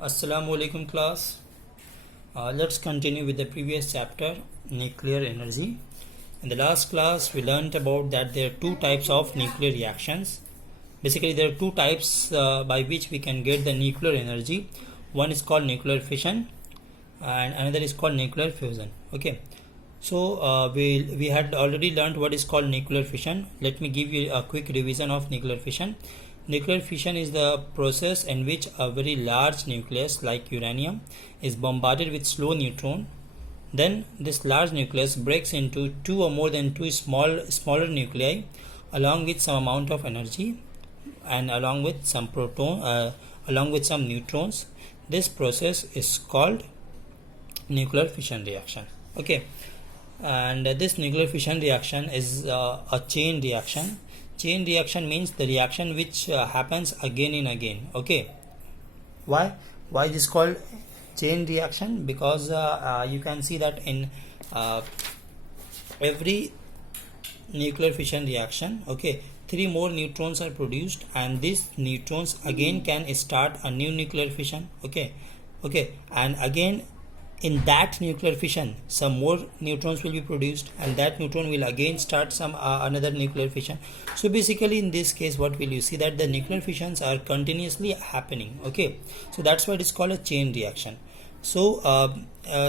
Assalamu alaikum class. Let's continue with the previous chapter, nuclear energy. In the last class we learnt about that there are two types of nuclear reactions. Basically there are two types by which we can get the nuclear energy. One is called nuclear fission and another is called nuclear fusion. Okay, so we had already learned what is called nuclear fission. Let me give you a quick revision of nuclear fission. Nuclear fission is the process in which a very large nucleus like uranium is bombarded with slow neutron. Then this large nucleus breaks into two or more than two smaller nuclei along with some amount of energy and along with some neutrons. This process is called nuclear fission reaction. Okay, and this nuclear fission reaction is a chain reaction. Chain reaction means the reaction which happens again and again. Okay, why this called chain reaction? Because you can see that in every nuclear fission reaction, okay, three more neutrons are produced and these neutrons again can start a new nuclear fission. Okay, and again in that nuclear fission some more neutrons will be produced and that neutron will again start some another nuclear fission. So basically in this case what will you see that the nuclear fissions are continuously happening. Okay, so that's why it is called a chain reaction. So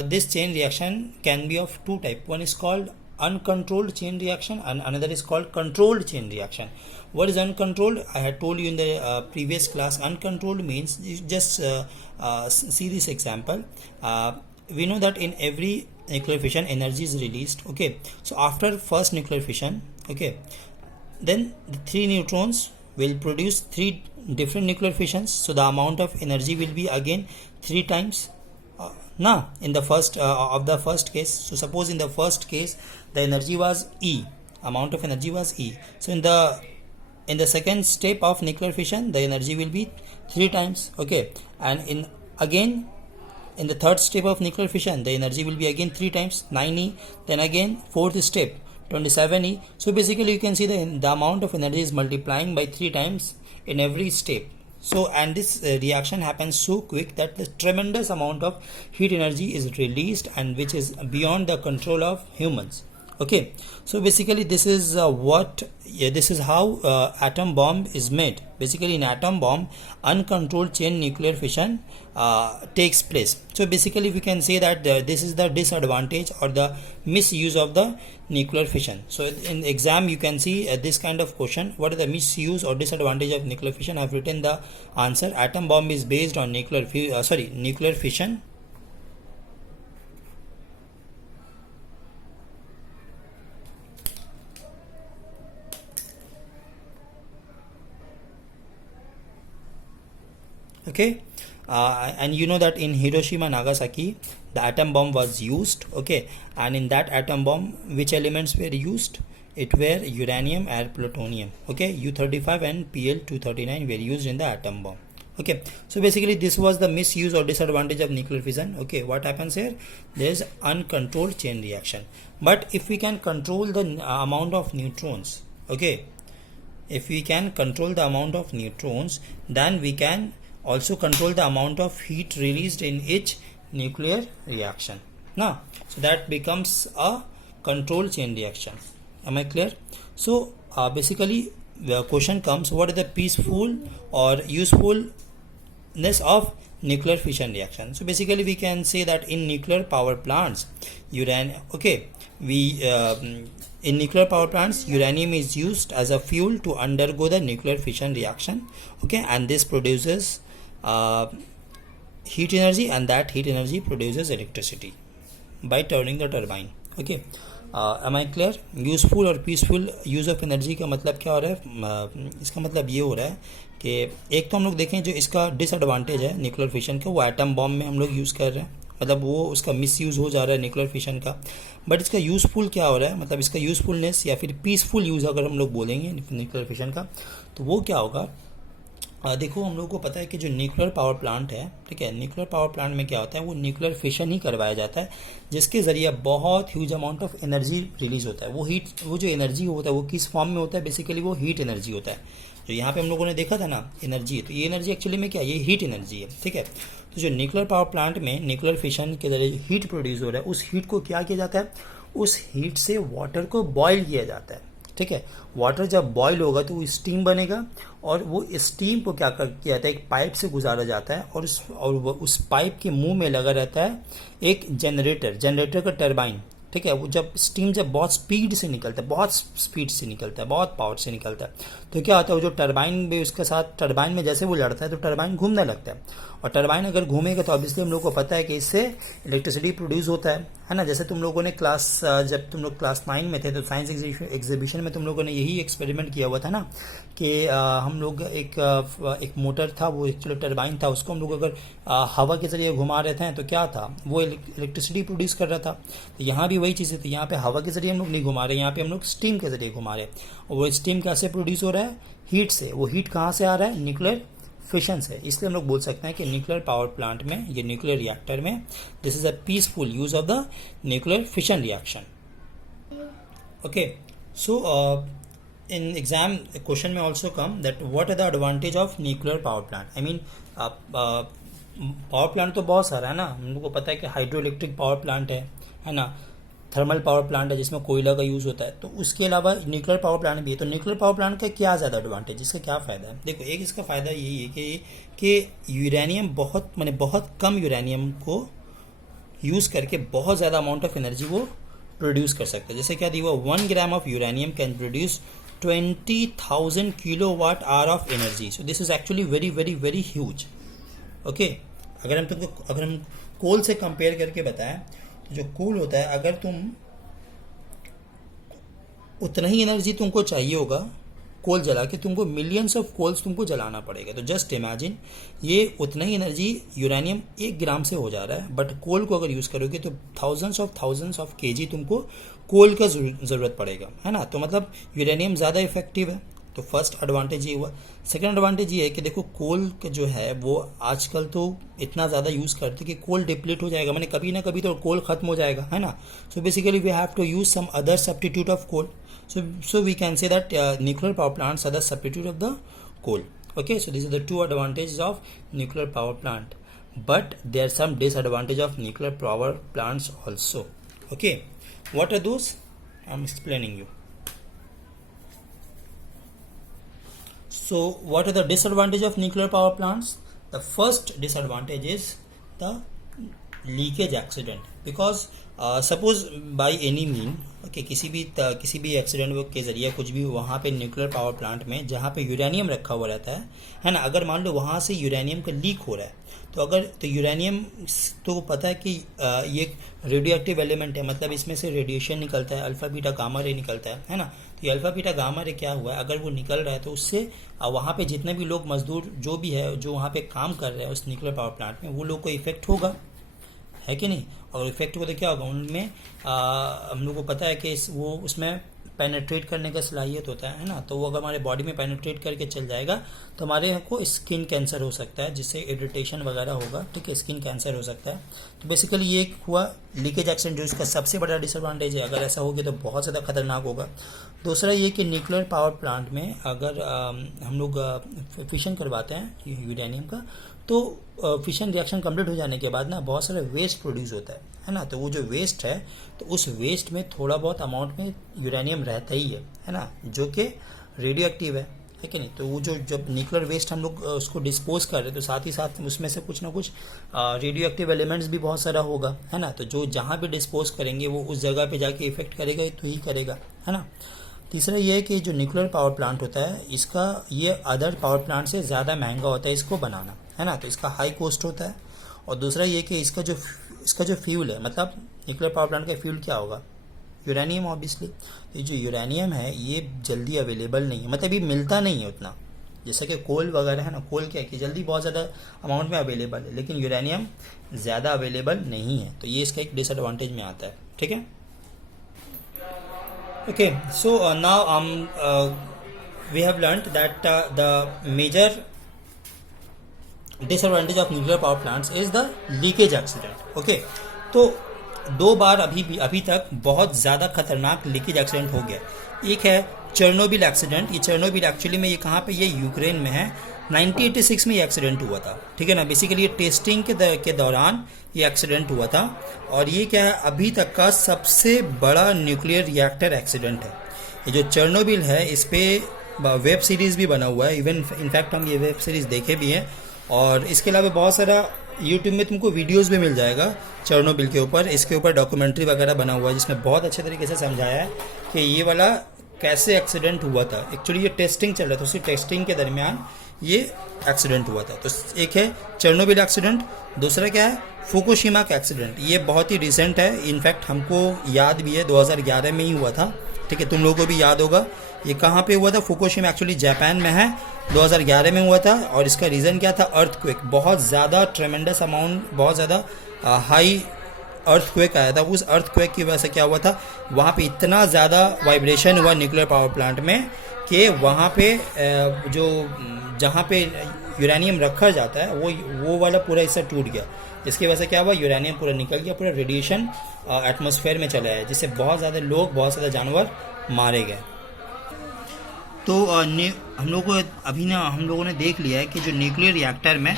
this chain reaction can be of two types. One is called uncontrolled chain reaction and another is called controlled chain reaction. What is uncontrolled? I had told you in the previous class. Uncontrolled means you just see this example. We know that in every nuclear fission energy is released. Okay, so after first nuclear fission, okay, then the three neutrons will produce three different nuclear fissions, so the amount of energy will be again three times now in the first of the first case. So suppose in the first case the energy was E, amount of energy was E. So in the second step of nuclear fission the energy will be three times. Okay, and in the third step of nuclear fission the energy will be again three times, 9E. Then again fourth step, 27E. So basically you can see the amount of energy is multiplying by three times in every step. So and this reaction happens so quick that the tremendous amount of heat energy is released and which is beyond the control of humans. Okay, so basically this is this is how atom bomb is made. Basically in atom bomb uncontrolled chain nuclear fission takes place. So basically we can say that this is the disadvantage or the misuse of the nuclear fission. So in exam you can see this kind of question, what is the misuse or disadvantage of nuclear fission? I have written the answer. Atom bomb is based on nuclear fission. Okay, and you know that in Hiroshima Nagasaki the atom bomb was used. Okay, and in that atom bomb which elements were used? It were uranium and plutonium. Okay, U-35 and Pl-239 were used in the atom bomb. Okay, so basically this was the misuse or disadvantage of nuclear fission. Okay, what happens here? There is uncontrolled chain reaction. But if we can control the amount of neutrons, okay, if we can control the amount of neutrons, then we can also control the amount of heat released in each nuclear reaction. Now, so that becomes a controlled chain reaction. Am I clear? So basically the question comes, what is the peaceful or usefulness of nuclear fission reaction? So basically we can say that in nuclear power plants in nuclear power plants uranium is used as a fuel to undergo the nuclear fission reaction. Okay, and this produces heat energy and that heat energy produces electricity by turning the turbine. Okay, am I clear? Useful और peaceful use of energy का मतलब क्या हो रहा है? इसका मतलब ये हो रहा है कि एक तो हम लोग देखें जो इसका डिसएडवांटेज है न्यूक्लियर फिशन का, वो एटम बॉम्ब में हम लोग यूज़ कर रहे हैं, मतलब वो उसका मिसयूज़ हो जा रहा है न्यूक्लियर फिशन का. बट इसका यूज़फुल क्या हो रहा है, मतलब इसका यूज़फुलनेस या फिर पीसफुल यूज़ अगर हम लोग बोलेंगे न्यूक्लियर फिशन का तो वो क्या होगा? देखो हम लोग को पता है कि जो न्यूक्लियर पावर प्लांट है, ठीक है, न्यूक्लियर पावर प्लांट में क्या होता है, वो न्यूक्लियर फिशन ही करवाया जाता है जिसके ज़रिए बहुत huge amount of energy release होता है. वो जो एनर्जी होता है वो किस फॉर्म में होता है? बेसिकली वो हीट एनर्जी होता है. जो यहाँ पे हम लोगों ने देखा था ना एनर्जी, तो ये एनर्जी एक्चुअली में क्या है? ये हीट एनर्जी है. ठीक है, तो जो न्यूक्लियर पावर प्लांट में न्यूक्लियर फिशन के जरिए हीट प्रोड्यूस हो रहा है, उस हीट को क्या किया जाता है, उस हीट से वाटर को बॉयल किया जाता है। ठीक है, वाटर जब बॉयल होगा तो वो स्टीम बनेगा, और वो स्टीम को क्या किया जाता है, एक पाइप से गुजारा जाता है, और उस पाइप के मुंह में लगा रहता है एक जनरेटर का टरबाइन। ठीक है, वो जब स्टीम जब बहुत स्पीड से निकलता है, बहुत पावर से निकलता है, तो क्या होता है, वो जो टरबाइन भी उसके साथ, टरबाइन में जैसे वो लड़ता है तो टरबाइन घूमने लगता है, और टरबाइन अगर घूमेगा तो ऑब्वियसली हम लोग को पता है कि इससे इलेक्ट्रिसिटी प्रोड्यूस होता है ना। जैसे तुम लोगों ने जब तुम लोग क्लास 9 में थे तो साइंस एग्जीबिशन में तुम लोगों ने यही एक्सपेरिमेंट किया हुआ था ना, कि हम लोग एक मोटर था, वो एक्चुअली टरबाइन था, उसको हम लोग अगर हवा के जरिए घुमा रहे थे तो क्या था, वो इलेक्ट्रिसिटी प्रोड्यूस कर रहा था। तो यहाँ भी वही चीज़ थी, यहाँ पे हवा के जरिए हम लोग नहीं घुमा रहे, यहाँ पे हम लोग स्टीम के जरिए घुमा रहे, और वो स्टीम कैसे प्रोड्यूस हो रहा है, हीट से। वो हीट कहाँ से आ रहा है, न्यूक्लियर फिशन से। इसलिए हम लोग बोल सकते हैं कि न्यूक्लियर पावर प्लांट में, ये न्यूक्लियर रिएक्टर में, this is a peaceful use of the nuclear fission reaction. Okay, so in exam question में also come that what are the advantage of nuclear power plant. I mean power plant तो बहुत सारा है ना, हम लोग को पता है कि हाइड्रो इलेक्ट्रिक पावर प्लांट है ना, थर्मल पावर प्लांट है जिसमें कोयला का यूज़ होता है, तो उसके अलावा न्यूक्लियर पावर प्लांट भी है। तो न्यूक्लियर पावर प्लांट का क्या ज़्यादा एडवांटेज, इसका क्या फ़ायदा है? देखो, एक इसका फ़ायदा यही है कि यूरेनियम बहुत कम यूरेनियम को यूज़ करके बहुत ज़्यादा अमाउंट ऑफ एनर्जी वो प्रोड्यूस कर सकते हैं। जैसे क्या दिया हुआ, 1 gram of uranium can produce 20,000 kilowatt hour of energy. So this is actually very very very huge. Okay, अगर हम कोल से कंपेयर करके बताएं तो जो कोल होता है, अगर तुम उतना ही एनर्जी तुमको चाहिए होगा कोल जला के, तुमको मिलियंस ऑफ कोल्स तुमको जलाना पड़ेगा। तो जस्ट इमेजिन, ये उतना ही एनर्जी यूरेनियम 1 ग्राम से हो जा रहा है, बट कोल को अगर यूज़ करोगे तो थाउजेंड्स ऑफ केजी तुमको कोल का ज़रूरत पड़ेगा, है ना। तो मतलब यूरेनियम ज़्यादा इफेक्टिव है। तो फर्स्ट एडवांटेज ये हुआ। सेकंड एडवांटेज ये है कि देखो, कोल का जो है वो आजकल तो इतना ज़्यादा यूज़ करते हैं कि कोल डिप्लीट हो जाएगा, मैंने कभी ना कभी तो कोल खत्म हो जाएगा, है ना। So basically we have to use some other substitute of coal. So we can say that nuclear power plants are the substitute of the coal. Okay, so these are the two advantages of nuclear power plant, but there are some disadvantage of nuclear power plants also. Okay, what are those? I'm explaining you. So what are the disadvantage of nuclear power plants? The first disadvantage is the leakage accident, because suppose by any mean, okay, किसी भी accident के जरिए कुछ भी वहाँ पे nuclear power plant में जहाँ पे यूरेनियम रखा हुआ रहता है ना, अगर मान लो वहाँ से यूरेनियम का लीक हो रहा है, तो यूरेनियम तो पता है कि ये एक रेडियो एक्टिव एलिमेंट है, मतलब इसमें से रेडिएशन निकलता है, अल्फा बीटा गामा रे निकलता है ना। तो ये अल्फा बीटा गामा रे क्या हुआ है, अगर वो निकल रहा है तो उससे वहाँ पे जितने भी लोग मजदूर जो भी है, जो वहाँ पे काम कर रहे हैं उस न्यूक्लियर पावर प्लांट में, वो लोग को इफेक्ट होगा, है कि नहीं। और इफेक्ट हो तो क्या होगा, उनमें हम लोग को पता है कि वो उसमें पेनिट्रेट करने का सलाहियत होता है ना। तो वो अगर हमारे बॉडी में पेनिट्रेट करके चल जाएगा तो हमारे को स्किन कैंसर हो सकता है, जिससे इरिटेशन वगैरह होगा, ठीक है, स्किन कैंसर हो सकता है। तो बेसिकली ये हुआ लीकेज एक्सीडेंट, जो इसका सबसे बड़ा डिसएडवांटेज है। अगर ऐसा हो गया तो बहुत ज़्यादा खतरनाक होगा। दूसरा ये कि न्यूक्लियर पावर प्लांट में अगर हम लोग फिशन करवाते हैं यूरेनियम का, तो फिशन रिएक्शन कंप्लीट हो जाने के बाद ना बहुत सारा वेस्ट प्रोड्यूस होता है ना। तो वो जो वेस्ट है, तो उस वेस्ट में थोड़ा बहुत अमाउंट में यूरेनियम रहता ही है ना, जो कि रेडियो एक्टिव है कि नहीं। तो वो जो जब न्यूक्लियर वेस्ट हम लोग उसको डिस्पोज कर रहे हैं, तो साथ ही साथ उसमें से कुछ ना कुछ रेडियो एक्टिव एलिमेंट्स भी बहुत सारा होगा, है ना। तो जो जहाँ भी डिस्पोज करेंगे वो उस जगह पे जाके इफेक्ट करेगा तो ही करेगा, है ना। तीसरा ये है कि जो न्यूक्लियर पावर प्लांट होता है, इसका ये अदर पावर प्लांट से ज़्यादा महंगा होता है इसको बनाना, है ना। तो इसका हाई कॉस्ट होता है। और दूसरा ये कि इसका जो फ्यूल है, मतलब न्यूक्लियर पावर प्लांट का फ्यूल क्या होगा, यूरेनियम ऑब्वियसली। ये जो यूरेनियम है ये जल्दी अवेलेबल नहीं है, मतलब ये मिलता नहीं है उतना, जैसा कि कोल वगैरह है ना। कोल क्या है कि जल्दी बहुत ज़्यादा अमाउंट में अवेलेबल है, लेकिन यूरेनियम ज़्यादा अवेलेबल नहीं है। तो ये इसका एक डिसएडवांटेज में आता है, ठीक है। Okay, so now we have learnt that the major disadvantage of nuclear power plants is the leakage accident. Okay, तो 2 बार अभी तक बहुत ज़्यादा खतरनाक लीकेज एक्सीडेंट हो गया। एक है चेरनोबिल एक्सीडेंट। ये चेरनोबिल एक्चुअली में ये कहाँ पे, ये यूक्रेन में है। 1986 में ये एक्सीडेंट हुआ था, ठीक है ना। बेसिकली ये टेस्टिंग के दौरान ये एक्सीडेंट हुआ था, और ये क्या है, अभी तक का सबसे बड़ा न्यूक्लियर रिएक्टर एक्सीडेंट है। ये जो चेरनोबिल है, इस पे वेब सीरीज़ भी बना हुआ है, इवन इनफैक्ट हम ये वेब सीरीज़ देखे भी हैं, और इसके अलावा बहुत सारा यूट्यूब में तुमको वीडियोस भी मिल जाएगा चेरनोबिल के ऊपर। इसके ऊपर डॉक्यूमेंट्री वगैरह बना हुआ है जिसमें बहुत अच्छे तरीके से समझाया है कि ये वाला कैसे एक्सीडेंट हुआ था। एक्चुअली ये टेस्टिंग चल रहा था, उसी टेस्टिंग के दरमियान ये एक्सीडेंट हुआ था। तो एक है चेरनोबिल एक्सीडेंट, दूसरा क्या है फुकुशिमा का एक्सीडेंट। ये बहुत ही रिसेंट है, इनफैक्ट हमको याद भी है 2011 में ही हुआ था, ठीक है। तुम लोगों को भी याद होगा ये कहाँ पे हुआ था। फुकुशिमा एक्चुअली जापान में है, 2011 में हुआ था, और इसका रीज़न क्या था, अर्थक्वेक। बहुत ज़्यादा ट्रेमेंडस अमाउंट, बहुत ज़्यादा हाई अर्थक्वेक आया था। उस अर्थक्वेक की वजह से क्या हुआ था, वहाँ पे इतना ज़्यादा वाइब्रेशन हुआ न्यूक्लियर पावर प्लांट में कि वहाँ पे जो जहाँ पे यूरेनियम रखा जाता है वो वाला पूरा हिस्सा टूट गया। इसकी वजह से क्या हुआ, यूरेनियम पूरा निकल गया, पूरा रेडिएशन एटमॉस्फेयर में चला है, जिससे बहुत ज़्यादा लोग, बहुत ज़्यादा जानवर मारे गए। तो हम लोगों ने देख लिया है कि जो न्यूक्लियर रिएक्टर में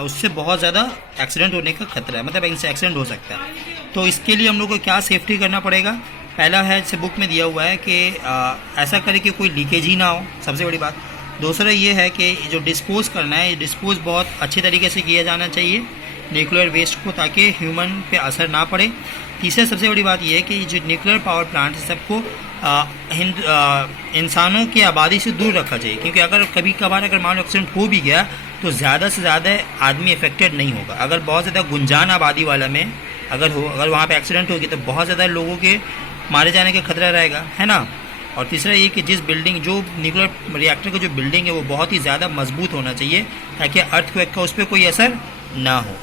उससे बहुत ज़्यादा एक्सीडेंट होने का खतरा है, मतलब इनसे एक्सीडेंट हो सकता है। तो इसके लिए हम लोग को क्या सेफ्टी करना पड़ेगा, पहला है जैसे बुक में दिया हुआ है कि ऐसा करें कि कोई लीकेज ही ना हो, सबसे बड़ी बात। दूसरा ये है कि जो डिस्पोज करना है, डिस्पोज बहुत अच्छे तरीके से किया जाना चाहिए न्यूक्लियर वेस्ट को, ताकि ह्यूमन पे असर ना पड़े। तीसरा सबसे बड़ी बात यह है कि जो न्यूक्लियर पावर प्लांट है सबको इंसानों की आबादी से दूर रखा चाहिए, क्योंकि अगर कभी कभार अगर मान लो एक्सीडेंट हो भी गया तो ज़्यादा से ज़्यादा आदमी इफेक्टेड नहीं होगा। अगर बहुत ज़्यादा गुंजान आबादी वाला में अगर वहाँ पे एक्सीडेंट होगी तो बहुत ज़्यादा लोगों के मारे जाने का खतरा रहेगा, है ना। और तीसरा ये कि जिस बिल्डिंग, जो न्यूक्लियर रिएक्टर का जो बिल्डिंग है वो बहुत ही ज़्यादा मजबूत होना चाहिए, ताकि अर्थक्वेक का उस पर कोई असर ना हो।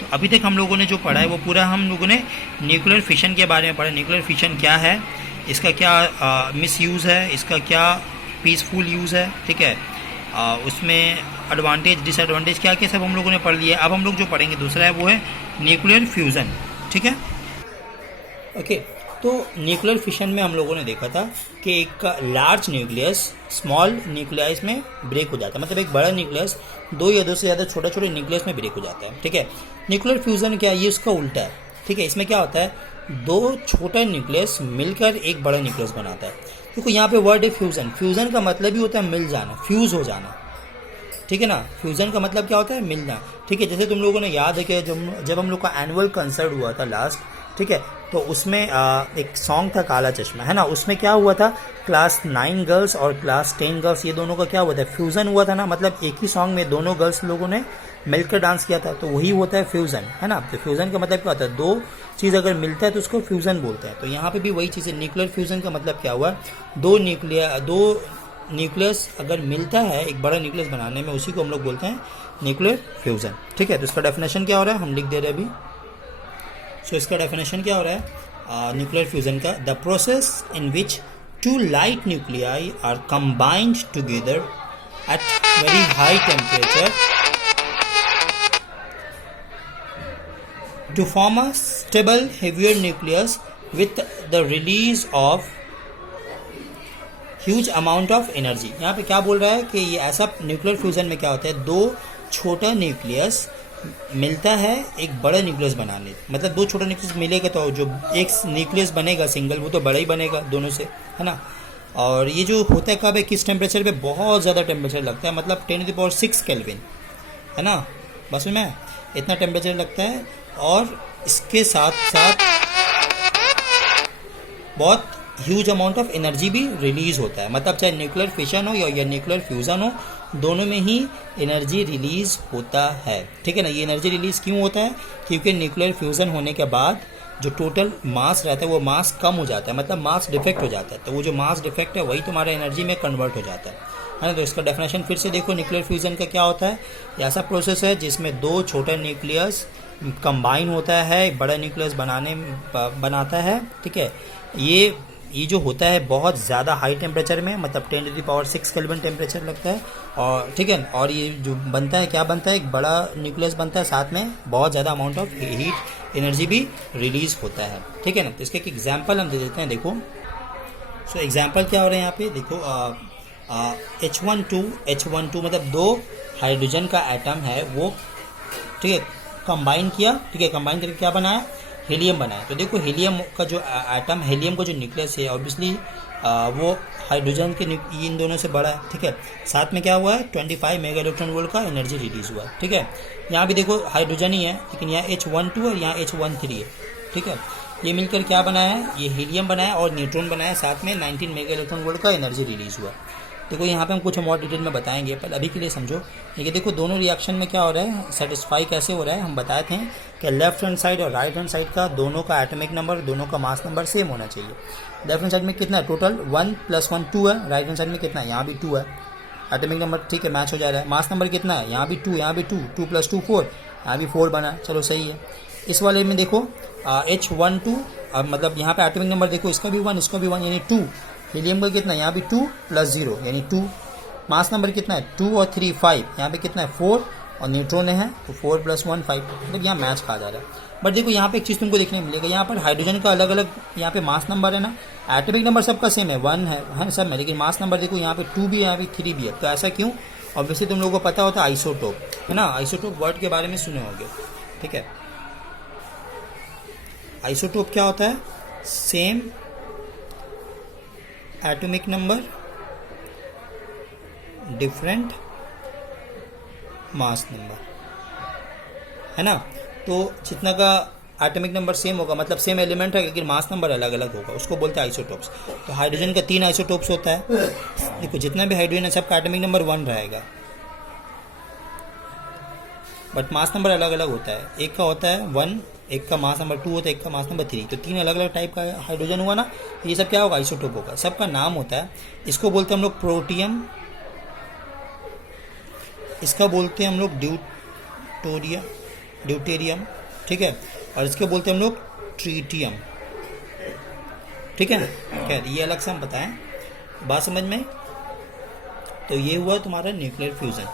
तो अभी तक हम लोगों ने जो पढ़ा है वो पूरा हम लोगों ने न्यूक्लियर फिशन के बारे में पढ़ा। न्यूक्लियर फिशन क्या है, इसका क्या मिस यूज़ है, इसका क्या पीसफुल यूज़ है, ठीक है। उसमें एडवांटेज डिसएडवांटेज क्या क्या सब हम लोगों ने पढ़ लिया। अब हम लोग जो पढ़ेंगे दूसरा है वो है न्यूक्लियर फ्यूज़न, ठीक है। ओके, तो न्यूक्लियर फिशन में हम लोगों ने देखा था कि एक लार्ज न्यूक्लियस स्मॉल न्यूक्लियस में ब्रेक हो जाता है, मतलब एक बड़ा न्यूक्लियस दो या दो से ज़्यादा छोटे छोटे न्यूक्लियस में ब्रेक हो जाता है, ठीक है। न्यूक्लियर फ्यूज़न क्या है, ये उसका उल्टा है, ठीक है। इसमें क्या होता है, दो छोटा न्यूक्लियस मिलकर एक बड़ा न्यूक्लियस बनाता है। क्योंकि यहाँ पे वर्ड है फ्यूज़न। फ्यूज़न का मतलब ही होता है मिल जाना, फ्यूज़ हो जाना, ठीक है ना। फ्यूज़न का मतलब क्या होता है, मिलना, ठीक है। जैसे तुम लोगों ने याद है कि जब हम लोग का एनुअल कंसर्ट हुआ था लास्ट, ठीक है, तो उसमें एक सॉन्ग था काला चश्मा, है ना। उसमें क्या हुआ था, क्लास 9 गर्ल्स और क्लास 10 गर्ल्स ये दोनों का क्या हुआ था, फ्यूज़न हुआ था ना। मतलब एक ही सॉन्ग में दोनों गर्ल्स लोगों ने मिलकर डांस किया था, तो वही होता है फ्यूज़न, है ना। तो फ्यूज़न का मतलब क्या होता है, दो चीज़ अगर मिलता है तो उसको फ्यूज़न बोलते हैं। तो यहाँ पे भी वही चीज़ है। न्यूक्लियर फ्यूज़न का मतलब क्या हुआ, दो न्यूक्लियस अगर मिलता है एक बड़ा न्यूक्लियस बनाने में, उसी को हम लोग बोलते हैं न्यूक्लियर फ्यूज़न, ठीक है। तो इसका डेफिनेशन क्या हो रहा है, हम लिख दे रहे हैं अभी। सो इसका डेफिनेशन क्या हो रहा है न्यूक्लियर फ्यूज़न का, the process in which two light nuclei are combined together at very high temperature to form a stable heavier nucleus with the release of huge amount of energy। यहाँ पे क्या बोल रहा है कि ये ऐसा न्यूक्लियर फ्यूज़न में क्या होता है, दो छोटा न्यूक्लियस मिलता है एक बड़ा न्यूक्लियस बनाने, मतलब दो छोटा न्यूक्लियस मिलेगा तो जो एक न्यूक्लियस बनेगा सिंगल, वो तो बड़ा ही बनेगा दोनों से, है ना। और ये जो होता है कब है, किस टेम्परेचर पे, बहुत ज़्यादा टेम्परेचर लगता है, मतलब 10⁶ केल्विन, है ना। बस में इतना टेम्परेचर लगता है, और इसके साथ साथ बहुत ह्यूज अमाउंट ऑफ एनर्जी भी रिलीज होता है। मतलब चाहे न्यूक्लियर फिशन हो या न्यूक्लियर फ्यूज़न हो, दोनों में ही एनर्जी रिलीज होता है, ठीक है ना। ये एनर्जी रिलीज क्यों होता है, क्योंकि न्यूक्लियर फ्यूज़न होने के बाद जो टोटल मास रहता है वो मास कम हो जाता है, मतलब मास डिफेक्ट हो जाता है। तो वो जो मास डिफेक्ट है वही तुम्हारा एनर्जी में कन्वर्ट हो जाता है ना। तो इसका डेफिनेशन फिर से देखो, न्यूक्लियर फ्यूज़न का क्या होता है, ऐसा प्रोसेस है जिसमें दो छोटा न्यूक्लियस कंबाइन होता है, बड़ा न्यूक्लियस बनाता है, ठीक है। ये जो होता है बहुत ज़्यादा हाई टेम्परेचर में, मतलब 10⁶ केल्विन टेम्परेचर लगता है, और ठीक है। और ये जो बनता है, क्या बनता है, एक बड़ा न्यूक्लियस बनता है, साथ में बहुत ज़्यादा अमाउंट ऑफ हीट एनर्जी भी रिलीज होता है, ठीक है ना। तो इसके एक एग्जाम्पल हम दे देते हैं, देखो। सो एग्जाम्पल क्या हो रहे हैं यहाँ पे, देखो H12 मतलब दो हाइड्रोजन का एटम है वो, ठीक है, कंबाइन किया, ठीक है, कंबाइन करके क्या बनाया, हीलियम बनाया। तो देखो हीलियम का जो एटम, हीलियम का जो न्यूक्लियस है ऑब्वियसली वो हाइड्रोजन के इन दोनों से बड़ा है, ठीक है। साथ में क्या हुआ है, 25 मेगा इलेक्ट्रॉन वोल्ट का एनर्जी रिलीज हुआ है, ठीक है। यहाँ भी देखो हाइड्रोजन ही है, लेकिन यहाँ H12 और यहाँ H13 है, ठीक है। ये मिलकर क्या बनाया है, ये हीलियम बनाया और न्यूट्रॉन बनाया, साथ में 19 मेगा इलेक्ट्रॉन वोल्ट का एनर्जी रिलीज हुआ। देखो यहाँ पे हम कुछ और डिटेल में बताएंगे, पर अभी के लिए समझो। ये देखो दोनों रिएक्शन में क्या हो रहा है, सेटिस्फाई कैसे हो रहा है। हम बताए थे कि लेफ्ट हैंड साइड और राइट हैंड साइड का दोनों का एटॉमिक नंबर, दोनों का मास नंबर सेम होना चाहिए। लेफ्ट हैंड साइड में कितना है, टोटल 1 + 1 2 है। राइट हैंड साइड में कितना है, यहाँ भी 2 है। एटॉमिक नंबर ठीक है, मैच हो जा रहा है। मास नंबर कितना है, यहाँ भी 2, यहाँ भी 2, 2 + 2 4, यहाँ भी 4 बना, चलो सही है। इस वाले में देखो H12, मतलब यहाँ पे एटॉमिक नंबर देखो, इसका भी 1, इसका भी 1, यानी 2। हीलियम का कितना है, यहाँ भी 2 + 0 यानी 2। मास नंबर कितना है, 2 और 3 5, यहाँ पे कितना है 4, और न्यूट्रॉन है तो 4 + 1 5, मतलब यहाँ मैच कहा जा रहा है। बट देखो यहाँ पे एक चीज़ तुमको देखने मिलेगा, यहाँ पर हाइड्रोजन का अलग अलग यहाँ पे मास नंबर है ना, एटॉमिक नंबर सबका सेम है, 1 है सब में, लेकिन मास नंबर देखो यहाँ पे 2 भी है, यहाँ पे 3 भी है। तो ऐसा क्यों, ऑब्वियसली तुम लोगों को पता होता है आइसोटोप, है ना। आइसोटोप वर्ड के बारे में सुने होंगे, ठीक है। आइसोटोप क्या होता है, same atomic number different mass number, है ना। तो जितना का एटॉमिक नंबर सेम होगा मतलब सेम एलिमेंट है, लेकिन मास नंबर अलग अलग होगा, उसको बोलते हैं आइसोटोप्स। तो हाइड्रोजन का 3 आइसोटोप्स होता है। देखो जितना भी हाइड्रोजन है सबका एटॉमिक नंबर 1 रहेगा, बट मास नंबर अलग अलग होता है। एक का होता है 1, एक का मास नंबर 2 होता है, एक का मास नंबर 3। तो 3 अलग अलग टाइप का हाइड्रोजन हुआ ना, ये सब क्या होगा, आइसोटोप होगा। सबका नाम होता है, इसको बोलते हैं हम लोग प्रोटियम, इसका बोलते हैं हम लोग ड्यूटेरियम, ठीक है, और इसके बोलते हैं हम लोग ट्रीटियम, ठीक है। खैर ये अलग से हम बताएं, बात समझ में। तो ये हुआ तुम्हारा न्यूक्लियर फ्यूज़न।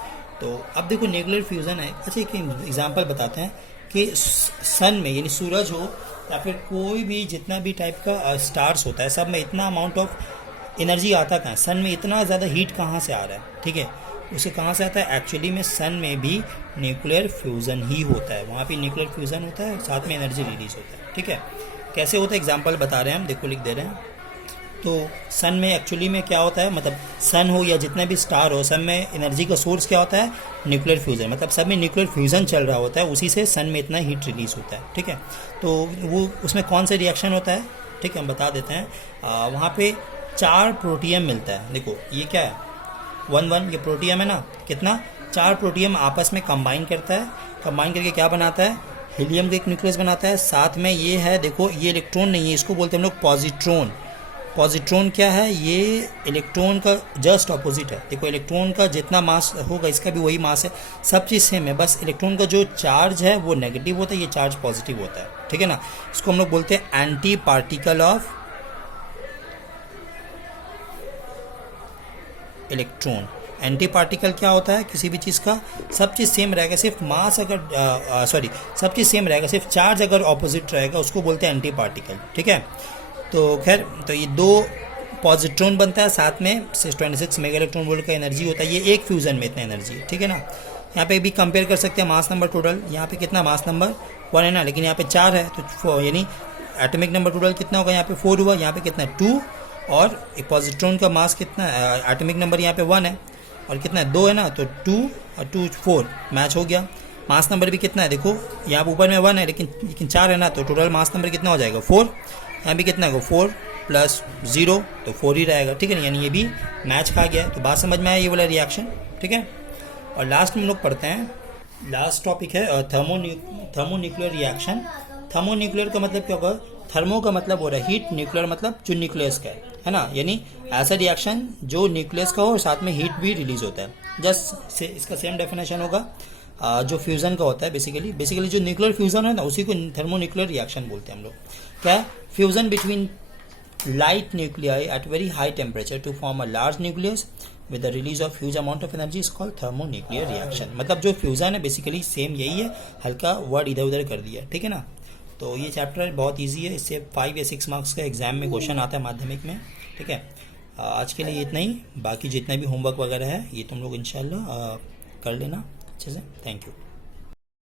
तो अब देखो न्यूक्लियर फ्यूज़न है, अच्छा एक एग्जांपल बताते हैं कि सन में, यानी सूरज हो या फिर कोई भी जितना भी टाइप का स्टार्स होता है, सब में इतना अमाउंट ऑफ एनर्जी आता कहाँ है, सन में इतना ज़्यादा हीट कहाँ से आ रहा है, ठीक है, उसे कहाँ से आता है। एक्चुअली में सन में भी न्यूक्लियर फ्यूज़न ही होता है, वहाँ पे न्यूक्लियर फ्यूज़न होता है, साथ में एनर्जी रिलीज होता है, ठीक है। कैसे होता है एग्जांपल बता रहे हैं हम, देखो लिख दे रहे हैं। तो सन में एक्चुअली में क्या होता है, मतलब सन हो या जितने भी स्टार हो, सब में एनर्जी का सोर्स क्या होता है, न्यूक्लियर फ्यूज़न, मतलब सब में न्यूक्लियर फ्यूज़न चल रहा होता है, उसी से सन में इतना हीट रिलीज होता है, ठीक है। तो वो उसमें कौन सा रिएक्शन होता है, ठीक है, हम बता देते हैं। वहाँ पे 4 प्रोटियम मिलता है। देखो ये क्या है, 1 1, ये प्रोटियम है ना, कितना, 4 प्रोटियम आपस में कंबाइन करता है, कंबाइन करके क्या बनाता है, हीलियम का एक न्यूक्लियस बनाता है। साथ में ये है, देखो ये इलेक्ट्रॉन नहीं है, इसको बोलते हैं हम लोग पॉजिट्रॉन। पॉजिट्रॉन क्या है, ये इलेक्ट्रॉन का जस्ट ऑपोजिट है। देखो इलेक्ट्रॉन का जितना मास होगा इसका भी वही मास है, सब चीज़ सेम है, बस इलेक्ट्रॉन का जो चार्ज है वो नेगेटिव होता है, ये चार्ज पॉजिटिव होता है, ठीक है ना। इसको हम लोग बोलते हैं anti particle of electron. Anti particle क्या होता है, किसी भी चीज़ का सब चीज़ सेम रहेगा, सिर्फ मास अगर सब चीज़ सेम रहेगा, सिर्फ चार्ज अगर ऑपोजिट रहेगा उसको बोलते हैं एंटी पार्टिकल, ठीक है। तो खैर, तो ये 2 पॉजिट्रॉन बनता है, साथ में 26 मेगा इलेक्ट्रॉन वोल्ट का एनर्जी होता है, ये एक फ्यूज़न में इतना एनर्जी है, ठीक है ना। यहाँ पे भी कंपेयर कर सकते हैं मास नंबर टोटल, यहाँ पे कितना मास नंबर 1 है ना, लेकिन यहाँ पे 4 है, तो यानी एटॉमिक नंबर टोटल कितना होगा, यहाँ पे 4 हुआ, यहाँ पे कितना 2, और पॉजिट्रॉन का मास कितना है, एटॉमिक नंबर यहाँ पे 1 है और कितना है 2 है ना, तो 2 और 2 4 मैच हो गया। मास नंबर भी कितना है, देखो यहाँ पे ऊपर में 1 है, लेकिन 4 है ना, तो टोटल मास नंबर कितना हो जाएगा 4। यहाँ भी कितना है 4 + 0, तो 4 ही रहेगा, ठीक है ना, यानी ये भी मैच खा गया है। तो बात समझ में आया ये वाला रिएक्शन, ठीक है। और लास्ट में हम लोग पढ़ते हैं, लास्ट टॉपिक है थर्मोन्यूक्लियर रिएक्शन। थर्मोन्यूक्लियर का मतलब क्या होगा, थर्मो का मतलब हो रहा है हीट, न्यूक्लियर मतलब जो न्यूक्लियस का है ना, यानी ऐसा रिएक्शन जो न्यूक्लियस का हो और साथ में हीट भी रिलीज होता है। जस्ट इसका सेम डेफिनेशन होगा जो फ्यूज़न का होता है। बेसिकली जो न्यूक्लियर फ्यूज़न है ना, उसी को थर्मोन्यूक्लियर रिएक्शन बोलते हैं हम लोग। क्या है, fusion between light nuclei at very high temperature to form a large nucleus with the release of huge amount of energy is called thermonuclear reaction. मतलब जो फ्यूज़न है बेसिकली सेम यही है, हल्का वर्ड इधर उधर कर दिया, ठीक है ना। तो ये चैप्टर बहुत ईजी है, इससे 5 या 6 मार्क्स का एग्जाम में क्वेश्चन आता है माध्यमिक में, ठीक है। आज के लिए इतना ही। बाकी जितना भी होमवर्क वगैरह है ये तुम लोग इंशाल्लाह कर लेना अच्छे से। Thank you.